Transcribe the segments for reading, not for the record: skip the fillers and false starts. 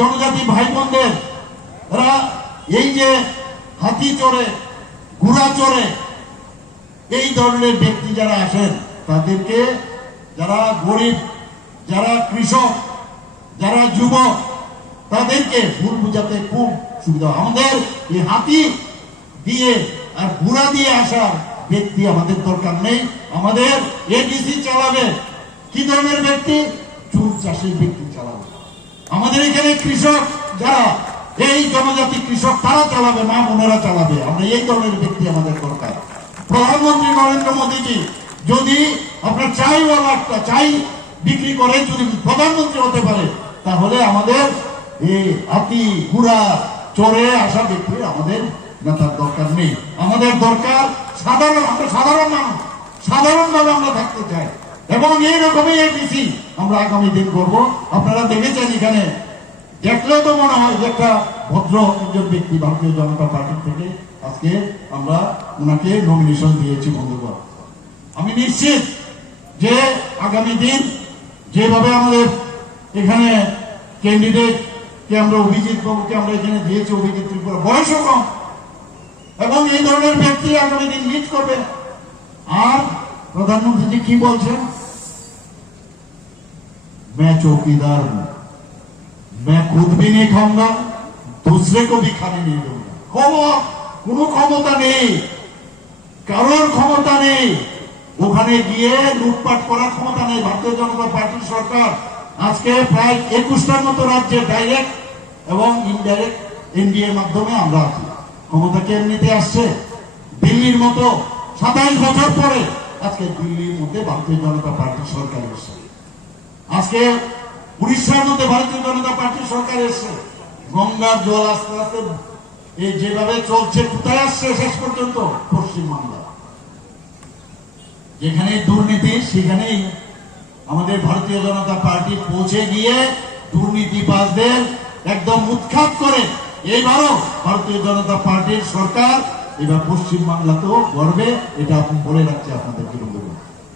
জনজাতি ভাই বোনদের এরা এই যে হাতি চড়ে ঘোড়া চড়ে এই ধরনের ব্যক্তি যারা আসেন তাদেরকে, যারা গরিব, যারা কৃষক, যারা যুবক, তাদেরকে ভুল বুঝাতে খুব সুবিধা। আমাদের এই হাতি দিয়ে আর ঘোড়া দিয়ে আসার ব্যক্তি আমাদের দরকার নেই। আমাদের এডিসি চালাবে কি ধরনের ব্যক্তি? চুল চাষের ব্যক্তি চালাবে। আমাদের এখানে কৃষক যারা, এই জনজাতি কৃষক তারা চালাবে, মা বোনেরা চালাবে। আমরা এই ধরনের ব্যক্তি আমাদের দরকার। প্রধানমন্ত্রী নরেন্দ্র মোদীজি যদি আপনার চাইওয়ালা একটা চাই বিক্রি করে যদি প্রধানমন্ত্রী হতে পারে, তাহলে আমাদের এই হাতি ঘোড়া চড়ে আসা ব্যক্তি আমাদের নেতার দরকার নেই। আমাদের দরকার সাধারণ, আমরা সাধারণ মানুষ, সাধারণভাবে আমরা থাকতে চাই এবং এইরকমই এডিসি আমরা আগামী দিন করব। আপনারা দেখেছেন এখানে দেখলেও তো মনে হয় যে একটা ভদ্র একজন ব্যক্তি ভারতীয় জনতা পার্টির থেকে আজকে আমরা ওনাকে নমিনেশন দিয়েছি। বন্ধুগণ, আমি নিশ্চিত যে আগামী দিন যেভাবে আমাদের এখানে ক্যান্ডিডেটকে আমরা অভিজিৎ বাবুকে আমরা এখানে দিয়েছি, অভিজিৎ ত্রিপুরা বয়সও কম, এবং এই ধরনের ব্যক্তি আগামী দিন লিড করবে। আর প্রধানমন্ত্রী কি বলছেন? मैं चौकीदार हूं, मैं खुद भी नहीं खाऊंगा, दूसरे को भी खाने नहीं दूंगा। কোনো ক্ষমতা নেই, কারোর ক্ষমতা নেই, ওখানে গিয়ে লুটপাট করার ক্ষমতা নেই। ভারতীয় জনতা পার্টির সরকার আজকে প্রায় 21টার মতো রাজ্যে ডাইরেক্ট এবং ইনডাইরেক্ট এনডিএর মাধ্যমে আমরা আছি। ক্ষমতা কে এমনিতে আসছে? দিল্লির মতো 27 বছর পরে আজকে দিল্লির মধ্যে ভারতীয় জনতা পার্টির সরকার এসছে। আজকে উড়িষ্যার মধ্যে ভারতীয় জনতা পার্টির সরকার এসছে। গঙ্গার জল আস্তে আস্তে এই যেভাবে চলছে, কোথায় আসছে শেষ পর্যন্ত? পশ্চিমবাংলা। যেখানে দুর্নীতি সেখানেই আমাদের ভারতীয় জনতা পার্টি পৌঁছে গিয়ে দুর্নীতিবাজদের একদম উৎখাত করে এইবারও ভারতীয় জনতা পার্টির সরকার এবার পশ্চিমবাংলাতেও গড়বে। এটা আপনি বলে রাখছি আপনাদেরকে।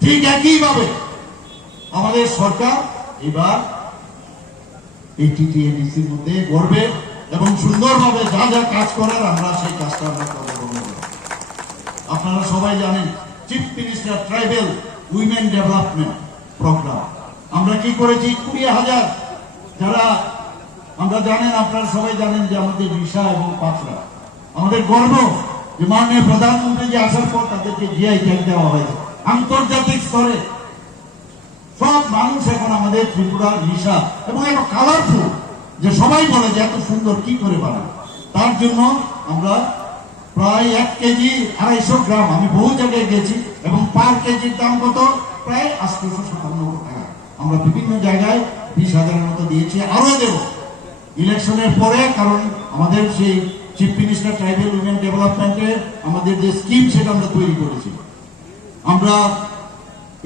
ঠিক একইভাবে আমাদের সরকার এবার এই টিটিএডিসির মধ্যে গড়বে এবং সুন্দরভাবে যা যা কাজ করার আমরা সেই কাজটা আমরা করব। আপনারা সবাই জানেন chief minister tribal women development programme আমরা কি করেছি? 20,000 যারা আমরা জানেন, আপনারা সবাই জানেন যে আমাদের রিসা এবং পাথরা, আমাদের গর্ব যে মাননীয় প্রধানমন্ত্রী যে আসার পর তাদেরকে জিআই ট্যাগ দেওয়া হয়েছে আন্তর্জাতিক স্তরে। সব মানুষ এখন আমাদের ত্রিপুরার রিসা এবং এত কালারফুল যে সবাই বলে যে এত সুন্দর কি করে বানায়। তার জন্য আমরা প্রায় 1 কেজি 250 গ্রাম, আমি বহু জায়গায় গেছি, এবং পার কেজির দাম কত? প্রায় 857 টাকা। আমরা বিভিন্ন জায়গায় 20,000-এর মতো দিয়েছি, আরো দেব ইলেকশনের পরে। কারণ আমাদের সেই চিফ মিনিস্টার ট্রাইবেল উইমেন ডেভেলপমেন্টের আমাদের যে স্কিম সেটা আমরা তৈরি করেছি। আমরা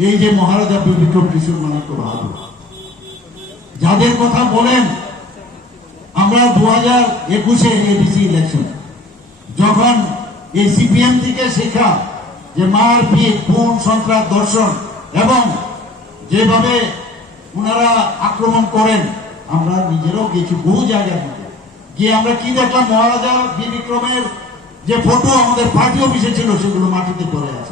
এই যে মহারাজা বিক্রম কিশোর মানিক্য বাহাদুর যাদের কথা বলেন, আমরা 2021-এ এডিসি ইলেকশন যখন এই সিপিএম থেকে শেখা যে মারপিট, খুন, সন্ত্রাস, ধর্ষণ এবং যেভাবে ওনারা আক্রমণ করেন, আমরা নিজেরাও গেছি বহু জায়গার মধ্যে গিয়ে। আমরা কি দেখলাম? মহারাজা বিক্রমের যে ফটো আমাদের পার্টি অফিসে ছিল সেগুলো মাটিতে পড়ে আছে।